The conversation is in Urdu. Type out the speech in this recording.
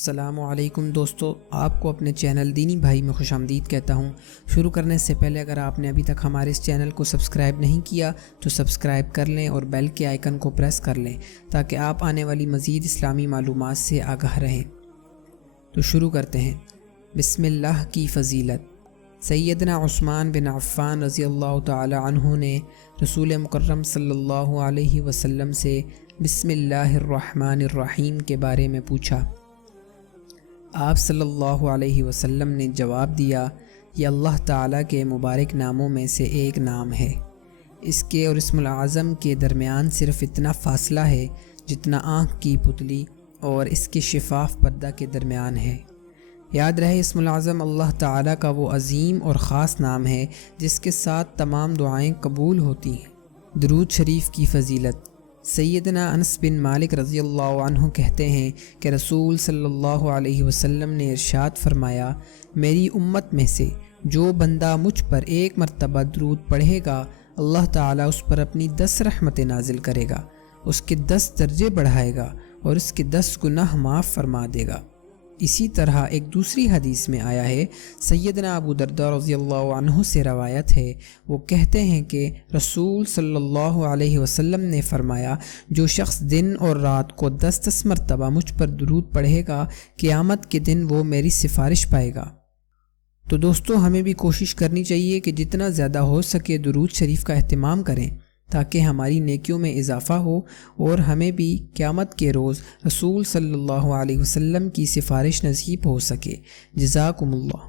السلام علیکم دوستو، آپ کو اپنے چینل دینی بھائی میں خوش آمدید کہتا ہوں۔ شروع کرنے سے پہلے اگر آپ نے ابھی تک ہمارے اس چینل کو سبسکرائب نہیں کیا تو سبسکرائب کر لیں اور بیل کے آئیکن کو پریس کر لیں تاکہ آپ آنے والی مزید اسلامی معلومات سے آگاہ رہیں۔ تو شروع کرتے ہیں۔ بسم اللہ کی فضیلت۔ سیدنا عثمان بن عفان رضی اللہ تعالی عنہ نے رسول مکرم صلی اللہ علیہ وسلم سے بسم اللہ الرحمن الرحیم کے بارے میں پوچھا۔ آپ صلی اللہ علیہ وسلم نے جواب دیا، یہ اللہ تعالیٰ کے مبارک ناموں میں سے ایک نام ہے۔ اس کے اور اسم العظم کے درمیان صرف اتنا فاصلہ ہے جتنا آنکھ کی پتلی اور اس کے شفاف پردہ کے درمیان ہے۔ یاد رہے، اسم العظم اللہ تعالیٰ کا وہ عظیم اور خاص نام ہے جس کے ساتھ تمام دعائیں قبول ہوتی ہیں۔ درود شریف کی فضیلت۔ سیدنا انس بن مالک رضی اللہ عنہ کہتے ہیں کہ رسول صلی اللہ علیہ وسلم نے ارشاد فرمایا، میری امت میں سے جو بندہ مجھ پر ایک مرتبہ درود پڑھے گا، اللہ تعالیٰ اس پر اپنی 10 رحمتیں نازل کرے گا، اس کے 10 درجے بڑھائے گا اور اس کے 10 گناہ معاف فرما دے گا۔ اسی طرح ایک دوسری حدیث میں آیا ہے، سیدنا ابو درداء رضی اللہ عنہ سے روایت ہے، وہ کہتے ہیں کہ رسول صلی اللہ علیہ وسلم نے فرمایا، جو شخص دن اور رات کو 10 مرتبہ مجھ پر درود پڑھے گا، قیامت کے دن وہ میری سفارش پائے گا۔ تو دوستو، ہمیں بھی کوشش کرنی چاہیے کہ جتنا زیادہ ہو سکے درود شریف کا اہتمام کریں تاکہ ہماری نیکیوں میں اضافہ ہو اور ہمیں بھی قیامت کے روز رسول صلی اللہ علیہ وسلم کی سفارش نصیب ہو سکے۔ جزاکم اللہ۔